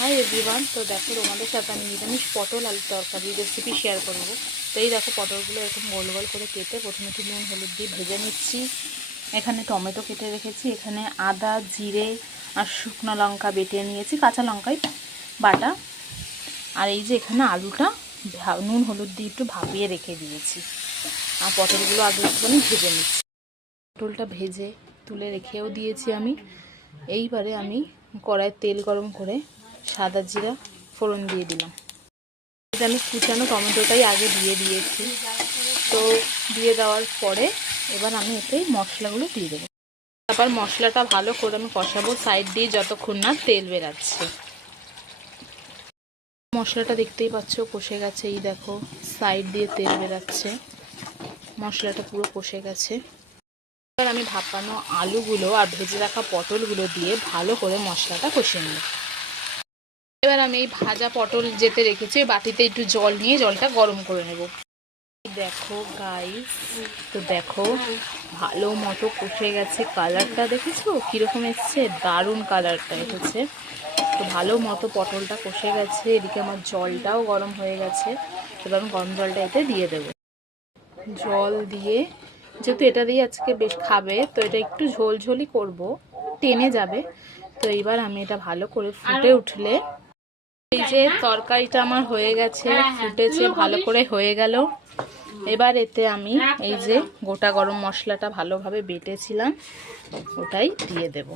Hi everyone. তো দেখো তোমাদের সাথে আমি নিরামিষ পটল আলুর তরকারি রেসিপি শেয়ার করবো। তো এই দেখো পটলগুলো এরকম গোল গোল করে কেটে প্রথমে একটু নুন হলুদ দিয়ে ভেজে নিচ্ছি। এখানে টমেটো কেটে রেখেছি, এখানে আদা জিরে আর শুকনো লঙ্কা বেটে নিয়েছি, কাঁচা লঙ্কাই বাটা। আর এই যে এখানে আলুটা নুন হলুদ দিয়ে একটু ভাপিয়ে রেখে দিয়েছি। আর পটলগুলো আগে একটুখানি ভেজে নিচ্ছি। পটলটা ভেজে তুলে রেখেও দিয়েছি আমি। এইবারে আমি কড়াইয়ে তেল গরম করে সাদা জিরা ফোড়ন দিয়ে দিলাম। এটা আমি কুচানো টমেটোটাই আগে দিয়ে দিয়েছি। তো দিয়ে দেওয়ার পরে এবার আমি এতে মশলাগুলো দিয়ে দেবো। তারপর মশলাটা ভালো করে আমি কষাবো সাইড দিয়ে যতক্ষণ না তেল বেরাচ্ছে। মশলাটা দেখতেই পাচ্ছ কষে গেছে, এই দেখো সাইড দিয়ে তেল বেরাচ্ছে, মশলাটা পুরো কষে গেছে। এবার আমি ভাপানো আলুগুলো আর ভেজে রাখা পটলগুলো দিয়ে ভালো করে মশলাটা কষিয়ে নেব। এবার আমি এই ভাজা পটল যেতে রেখেছি বাটিতে একটু জল নিয়ে জলটা গরম করে নেব। দেখো গাইস, তো দেখো ভালো মতো কষে গেছে। কালারটা দেখেছো কিরকম এসছে? দারুণ কালারটা এসেছে। তো ভালো মতো পটলটা কষে গেছে, এদিকে আমার জলটাও গরম হয়ে গেছে। এবার আমি গরম জলটা এতে দিয়ে দেব। জল দিয়ে, যেহেতু এটা দিয়ে আজকে বেশ খাবে, তো এটা একটু ঝোলঝোলই করব, টেনে যাবে। তো এইবার আমি এটা ভালো করে ফুটে উঠলে, এই যে তরকারিটা আমার হয়ে গেছে, ফুটেছে ভালো করে হয়ে গেল। এবার এতে আমি এই যে গোটা গরম মশলাটা ভালোভাবে বেটেছিলাম ওটাই দিয়ে দেব।